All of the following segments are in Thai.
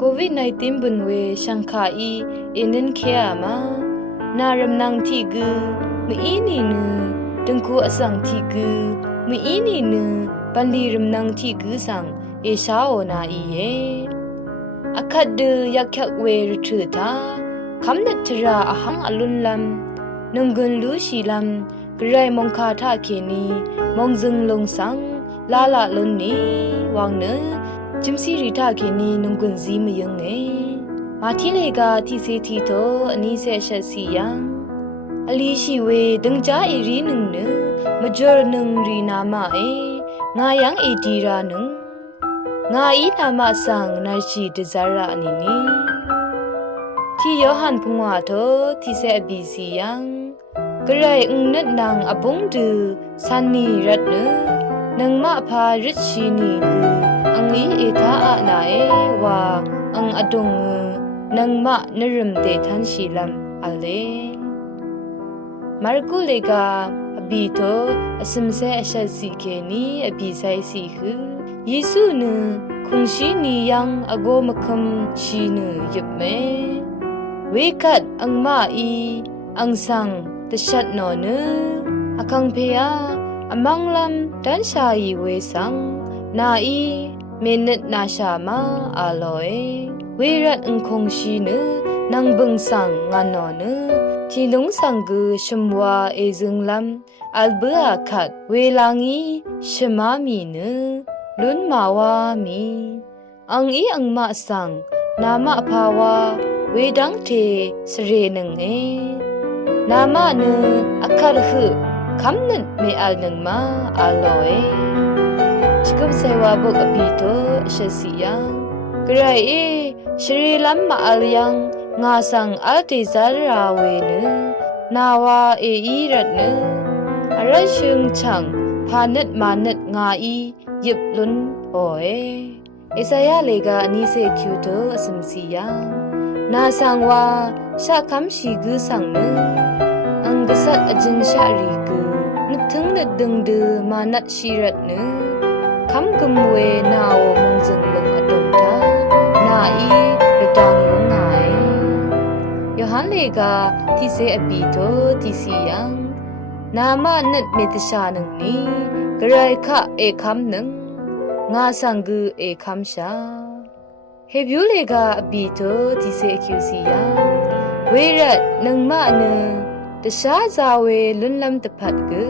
COVID-19 บุนเวชังคาอีเอนินเคอามานารัมนังที่กือมีอีนี่นือดึงคูอสังที่กือมีอีนี่นือปันลีรัมนังที่กือสังเอชาโอนาอีเยอคัดดือยักยักเวรถือตาคำนัดทราอาหังอลุนลำนึงกุนลูชีลำกระไรมงคาท่าเคนีมงซึงลงสังลาละลุนนี้วางเนอจิมซีริท่าเคนีนึงกุนซีมยังเงมาที่เลกาที่เซทีโตอันนี้เสชสียังอลีชีเวดึงจ้าเอรีนึงเนอมาจอร์นึงรีนามางายังเอดีรานึงงาอีนามาสังนาชีดซาระนี่นี่ที่ยอหันพงวาโตที่เสบีสียังกระไรนัดนางอบุงดือสันนีรัดเนนังมาพาริชีนีลืออังอีเอทาอานาว่าอังอดงนังมะนรึมเตทันชีลัมอเลมาร์กุเลกาอบีโตอสมเซอชสิเคนีอบีไซสีคือเยซูนคงชีนียังอโกมคัมชีนยิบเมเวกัดอังมาอีอังสังตชัดนอเนอคังเพยาอมังลัมดันชายีเวสังนาอีเมนนาชามาอาลอยเวรัดอังคงชีเนนังบึงสังงานนอเนที่ลงสังกุชมวาเอซึงลัมอัลเบอคัดเวลางีชมามีเนลุนมาวามีอังอีอังมาสังนามาภาวาเวดังเทสเรนึงนามาเนอคัดหืคำนั้นไม่อัลนึงมาอาลอยสกุบเซวาบุกอบีโตเชสียังกระไรชรีลัมมาอัลยังงาสังอัลติซาราเวเนนาวาเอีรัดเนอรชุงชังพานัดมานัดงาอียิบลุนโอยเอสายาเลกาอันนี้เซคิวโตอสมสียังนาสังวาชาคัมชีกุสังเนอังกษัตริย์อจินชารีกุนึกถึงนึกดึงดือมานัดชีรัดเนคำกุมเวนาวมงจึงลงอดงทานาอีระดังลงไงยอหันเลกาที่เซอบีโตที่สียังนามานัดเมตชาหนึ่งนี้กระไรคะเอคำหนึ่งงาสังกุเอคำชาเฮบิวเลกาอบีโตที่เซคิวสียังเวรัดนังมาเนตชาซาเวลุนลำตะพัดกุ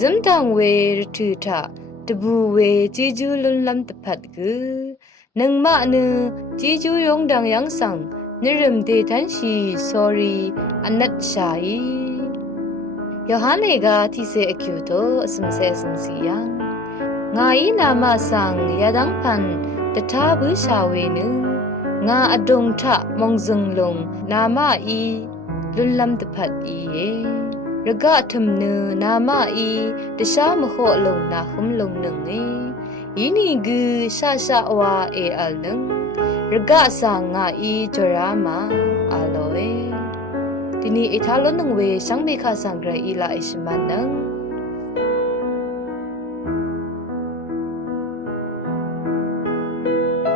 จิมตังเวรถือทาตบูเวจีจูลุนลำตะพัดกุนังมาเนจีจูยงดังยังสังนรึมเตทันชีสอรีอนัดชายยอหันเลกาที่เซอคิวโตสมเซสมสียังงาอีนามาสังยาดังพันตถาบุชาเวนึงาอดงทะมงซึงลงนามาอีลุนลำตะพัดอีเยระกะทมเนนามาอีตชามโหลงนาคุมลงหนึ่งยินีกุชาชาวาเออัลนึงระกะสังงาอีจรามาอาลอยทีนี้อิทาลนึงเวสังเบคาสังไรอีลาอิชมันนึง